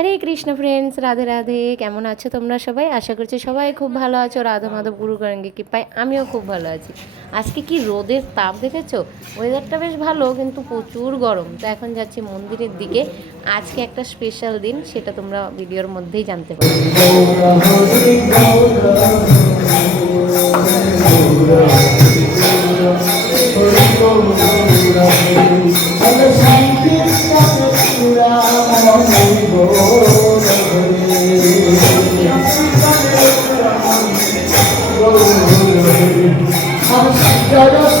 হরে Krishna friends Radhe Radhe. কেমন আছো তোমরা সবাই? আশা করছি সবাই খুব ভালো আছো। রাধা মাধব, গুরু গঙ্গে কৃপায় আমিও খুব ভালো আছি। আজকে কি রোদের তাপ দেখেছ? ওয়েদারটা বেশ ভালো, কিন্তু প্রচুর গরম। তো এখন যাচ্ছি মন্দিরের দিকে। আজকে একটা স্পেশাল দিন, সেটা তোমরা ভিডিওর মধ্যেই জানতে পারবে। Oh,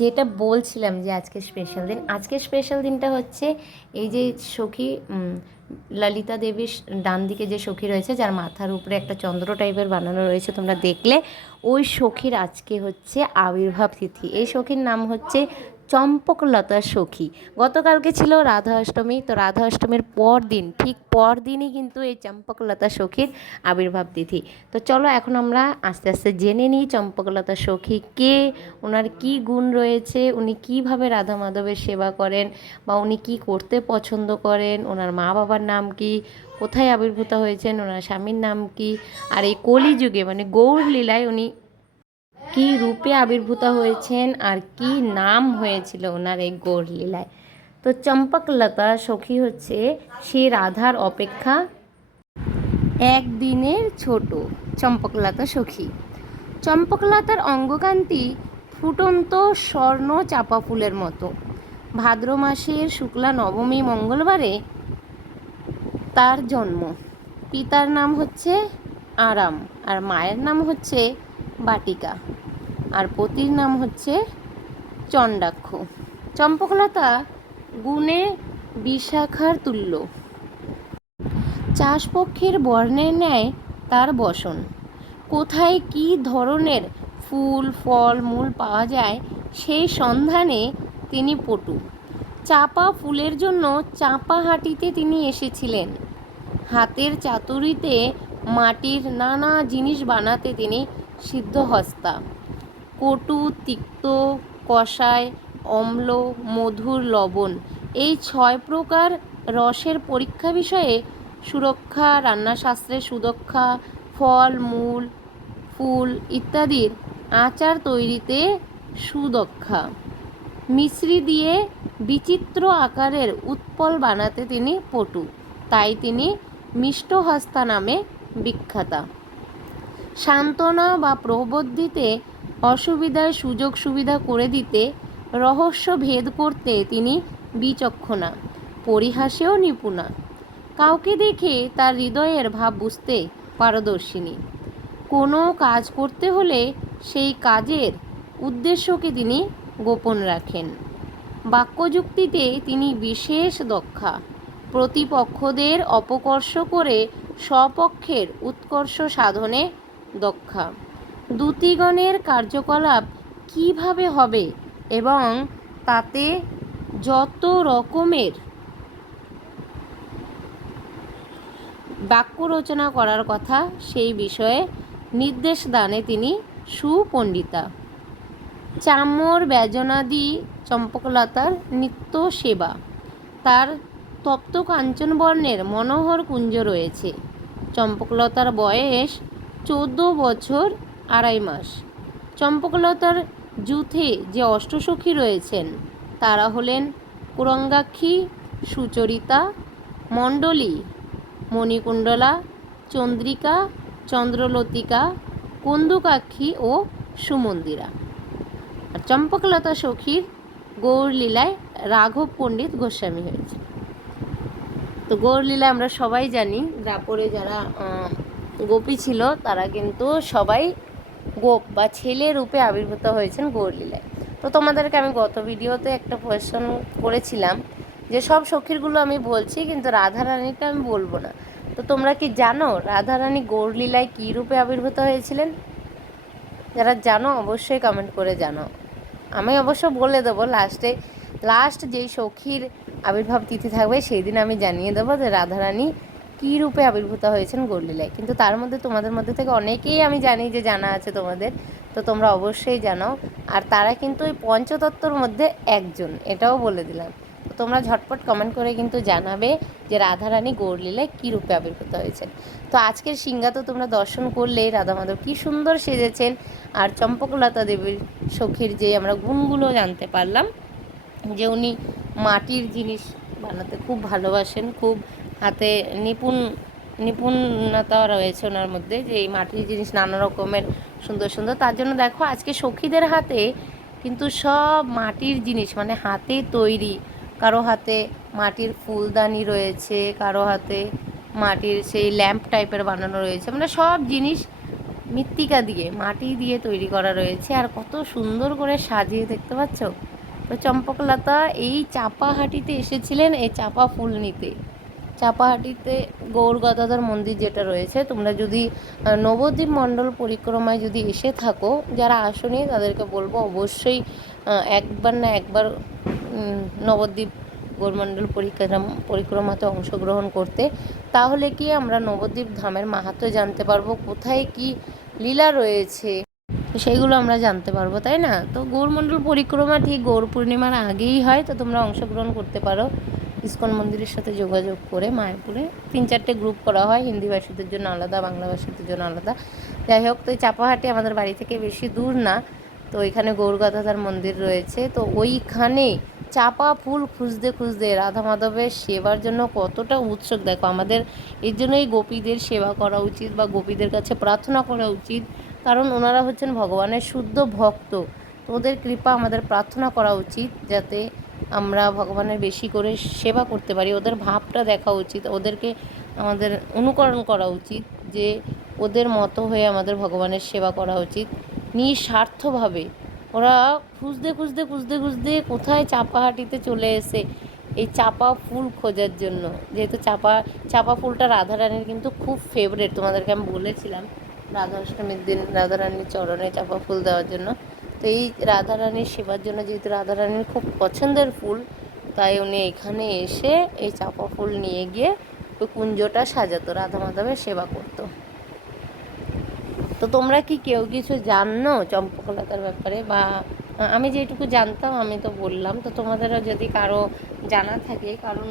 যেটা বলছিলাম যে আজকে স্পেশাল দিন আজকে স্পেশাল দিনটা হচ্ছে এই যে সখী ললিতা দেবীর ডান দিকে যে সখী রয়েছে, যার মাথার উপরে একটা চন্দ্র টাইপের বানানো রয়েছে তোমরা দেখলে, ওই সখীর আজকে হচ্ছে আবির্ভাব তিথি। এই সখীর নাম হচ্ছে চম্পকলতা সখী। গতকালকে ছিল রাধা অষ্টমী তো রাধা অষ্টমীর পর দিন ঠিক পর দিনই কিন্তু এই চম্পকলতা সখীর আবির্ভাব তিথি। তো চলো এখন আমরা আস্তে আস্তে জেনে নিই চম্পকলতা সখী কে, ওনার কি গুণ রয়েছে, উনি কীভাবে রাধা মাধবের সেবা করেন বা উনি কি করতে পছন্দ করেন, ওনার মা বাবার নাম কি, কোথায় আবির্ভূত হয়েছেন, ওনার স্বামীর নাম কি, আর এই কলিযুগে মানে গৌর লীলায় উনি কি রূপে আবির্ভূত হয়েছেন আর কি নাম হয়েছিল ওনার এই গৌর লীলায়? তো চম্পকলতা সখী হচ্ছে সে রাধার অপেক্ষা একদিনের ছোট চম্পকলতা সখী। চম্পকলতার অঙ্গকান্তি ফুটন্ত স্বর্ণ চাপা ফুলের মতো। ভাদ্র মাসের শুক্লা নবমী মঙ্গলবারে তার জন্ম। পিতার নাম হচ্ছে আরাম আর মায়ের নাম হচ্ছে বাটিকা। আর পতির নাম হচ্ছে চণ্ডাক্ষ। চম্পকলতা গুণে বিশাখার তুল্য। চাষপক্ষের বর্ণের ন্যায় তার বসন। কোথায় কি ধরনের ফুল, ফল, মূল পাওয়া যায় সেই সন্ধানে তিনি পটু। চাপা ফুলের জন্য চাপাহাটিতে তিনি এসেছিলেন। হাতের চাতুরিতে মাটির নানা জিনিস বানাতে তিনি সিদ্ধহস্তা কটু, তিক্ত, কষায়, অম্ল, মধুর লবণ। এই ছয় প্রকার রসের পরীক্ষা বিষয়ে সুরক্ষা রান্নাশাস্ত্রের সুদক্ষা, ফল, মূল, ফুল ইত্যাদির আচার তৈরিতে সুদক্ষা। মিশ্রি দিয়ে বিচিত্র আকারের উৎপল বানাতে তিনি পটু। তাই তিনি মিষ্টহস্তা নামে বিখ্যাতা। সান্ত্বনা বা প্রবোধ দিতে অসুবিধায় সুযোগ সুবিধা করে দিতে রহস্য ভেদ করতে তিনি বিচক্ষণা, পরিহাসেও নিপুণা। কাউকে দেখে তার হৃদয়ের ভাব বুঝতে পারদর্শিনী। কোনো কাজ করতে হলে সেই কাজের উদ্দেশ্যকে তিনি গোপন রাখেন। বাক্যযুক্তিতে তিনি বিশেষ দক্ষা, প্রতিপক্ষদের অপকর্ষ করে স্বপক্ষের উৎকর্ষ সাধনে দক্ষা। দূতিগণের কার্যকলাপ কীভাবে হবে এবং তাতে যত রকমের বাক্য রচনা করার কথা সেই বিষয়ে নির্দেশ দানে তিনি সুপণ্ডিতা। চামর ব্যজনাদি চম্পকলতার নিত্য সেবা তার তপ্ত কাঞ্চনবর্ণের মনোহর কুঞ্জ রয়েছে। চম্পকলতার বয়স চোদ্দ বছর আড়াই মাস। চম্পকলতার যুথে যে অষ্টসখী রয়েছেন, তারা হলেন কুরঙ্গাক্ষী, সুচরিতা, মণ্ডলী, মণিকুণ্ডলা, চন্দ্রিকা, চন্দ্রলতিকা, কুন্দুকাক্ষী ও সুমন্দিরা। আর চম্পকলতা সখীর গৌরলীলায় রাঘব পণ্ডিত গোস্বামী হয়েছে তো গৌরলীলা আমরা সবাই জানি দ্রাপরে যারা গোপী ছিল, তারা কিন্তু সবাই গোপ বা ছেলে রূপে আবির্ভূত হয়েছেন গৌরলীলায়। তো তোমাদেরকে আমি গত ভিডিওতে একটা কোয়েশ্চন করেছিলাম যে সব সখীরগুলো আমি বলছি, কিন্তু রাধারানীটা আমি বলব না। তো তোমরা কি জানো রাধারানী গৌরলীলায় কী রূপে আবির্ভূত হয়েছিলেন? যারা জানো অবশ্যই কমেন্ট করে জানো আমি অবশ্য বলে দেবো লাস্টে লাস্ট যেই সখীর আবির্ভাব তিথি থাকবে সেই দিন আমি জানিয়ে দেবো যে রাধারানী কী রূপে আবির্ভূত হয়েছেন গৌরলীলায় কিন্তু তার মধ্যে, তোমাদের মধ্যে থেকে অনেকেই আমি জানি যে জানা আছে তোমাদের, তো তোমরা অবশ্যই জানো আর তারা কিন্তু ওই পঞ্চতত্ত্বর মধ্যে একজন, এটাও বলে দিলাম। তোমরা ঝটপট কমেন্ট করে কিন্তু জানাবে যে রাধারানী গৌরলীলায় কী রূপে আবির্ভূত হয়েছেন। তো আজকের সিংহা তো তোমরা দর্শন করলেই রাধা মাধব কী সুন্দর সেজেছেন। আর চম্পকলতা দেবীর সখীর যে আমরা গুণগুলো জানতে পারলাম, যে উনি মাটির জিনিস বানাতে খুব ভালোবাসেন, খুব হাতে নিপুণ, নিপুণতা রয়েছে ওনার মধ্যে যে এই মাটির জিনিস নানা রকমের সুন্দর সুন্দর। তার জন্য দেখো আজকে সখীদের হাতে কিন্তু সব মাটির জিনিস মানে হাতে তৈরি, কারও হাতে মাটির ফুলদানি রয়েছে, কারও হাতে মাটির সেই ল্যাম্প টাইপের বানানো রয়েছে মানে সব জিনিস মৃত্তিকা দিয়ে, মাটি দিয়ে তৈরি করা রয়েছে। আর কত সুন্দর করে সাজিয়ে দেখতে পাচ্ছ? তো চম্পকলতা এই চাপাহাটিতে এসেছিলেন এই চাপা ফুল নিতে। চাপাহাটিতে গৌর গদাধর মন্দির যেটা রয়েছে, তোমরা যদি নবদ্বীপ মণ্ডল পরিক্রমায় যদি এসে থাকো, যারা আসনি তাদেরকে বলব অবশ্যই একবার না একবার নবদ্বীপ গৌরমণ্ডল পরিক্রমা, পরিক্রমাতে অংশগ্রহণ করতে। তাহলে কি আমরা নবদ্বীপ ধামের মাহাত্ম্য জানতে পারব? কোথায় কি লীলা রয়েছে? সেইগুলো আমরা জানতে পারব, তাই না? তো গৌরমণ্ডল পরিক্রমা ঠিক গৌর পূর্ণিমার আগেই হয়, তো তোমরা অংশগ্রহণ করতে পারো। ইস্কন মন্দিরের সাথে যোগাযোগ করে মায়াপুরে তিন চারটে গ্রুপ করা হয় হিন্দিভাষীদের জন্য আলাদা বাংলাভাষীদের জন্য আলাদা। যাই হোক, তো এই চাপাহাটি আমাদের বাড়ি থেকে বেশি দূর না, তো এখানে গৌরগাধাধার মন্দির রয়েছে। তো ওইখানে চাপা ফুল খুঁজতে খুঁজতে রাধা মাধবের সেবার জন্য কতটা উৎসুক। দেখো, আমাদের এর জন্যই গোপীদের সেবা করা উচিত বা গোপীদের কাছে প্রার্থনা করা উচিত, কারণ ওনারা হচ্ছেন ভগবানের শুদ্ধ ভক্ত। তো ওদের কৃপা আমাদের প্রার্থনা করা উচিত যাতে আমরা ভগবানের বেশি করে সেবা করতে পারি। ওদের ভাবটা দেখা উচিত। ওদেরকে আমাদের অনুকরণ করা উচিত যে ওদের মতো হয়ে আমাদের ভগবানের সেবা করা উচিত। নিঃস্বার্থভাবে। ওরা খুঁজতে খুঁজতে খুঁজতে খুঁজতে কোথায় চাপাহাটিতে চলে এসে এই চাপা ফুল খোঁজার জন্য। যেহেতু চাপা চাপা ফুলটা রাধারানীর কিন্তু খুব ফেভারেট তোমাদেরকে আমি বলেছিলাম। রাধা অষ্টমীর দিন রাধারানীর চরণে চাপা ফুল দেওয়ার জন্য। তো এই রাধারানীর সেবার জন্য যেহেতু রাধারানীর খুব পছন্দের ফুল, তাই উনি এখানে এসে এই চাপা ফুল নিয়ে গিয়ে ওই কুঞ্জটা সাজাতো, রাধা মাধবের সেবা করতো। তো তোমরা কি কেউ কিছু জানো চম্পকলতার ব্যাপারে? বা আমি যেটুকু জানতাম আমি তো বললাম, তো তোমাদেরও যদি কারও জানা থাকে, কারণ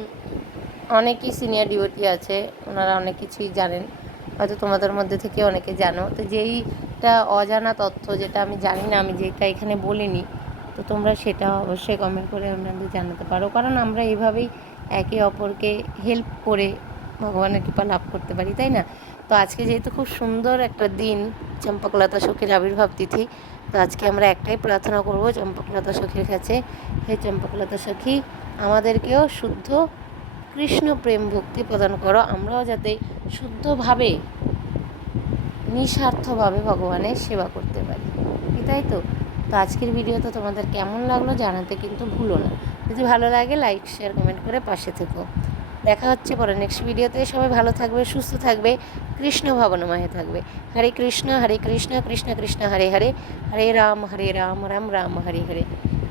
অনেকই সিনিয়র ডিওটি আছে, ওনারা অনেক কিছুই জানেন, হয়তো তোমাদের মধ্যে থেকে অনেকে জানো। তো যেইটা অজানা তথ্য যেটা আমি জানি না, আমি যেটা এখানে বলিনি, তো তোমরা সেটা অবশ্যই কমেন্ট করে ওনাদের জানাতে পারো। কারণ আমরা এইভাবেই একে অপরকে হেল্প করে ভগবানের কৃপা লাভ করতে পারি, তাই না? তো আজকে যেহেতু খুব সুন্দর একটা দিন, চম্পকলতা সখীর আবির্ভাব তিথি, তো আজকে আমরা একটাই প্রার্থনা করব চম্পকলতা সখীর কাছে, হে চম্পকলতা সখী, আমাদেরকেও শুদ্ধ কৃষ্ণ প্রেম ভক্তি প্রদান করো, আমরাও যাতে শুদ্ধভাবে নিঃস্বার্থভাবে ভগবানের সেবা করতে পারি। তাই তো? তো আজকের ভিডিওটা তোমাদের কেমন লাগল জানাতে কিন্তু ভুলো না। যদি ভালো লাগে লাইক শেয়ার কমেন্ট করে পাশে থেকো। দেখা হচ্ছে পরে নেক্সট ভিডিওতে সবাই ভালো থাকবে, সুস্থ থাকবে, কৃষ্ণ ভাবনাময় থাকবে। হরে কৃষ্ণ হরে কৃষ্ণ কৃষ্ণ কৃষ্ণ, হরে হরে। হরে রাম হরে রাম রাম রাম, হরে হরে।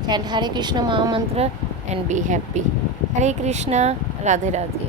চ্যান্ড হরে কৃষ্ণ মহামন্ত্র and be happy Hare Krishna, Radhe Radhe.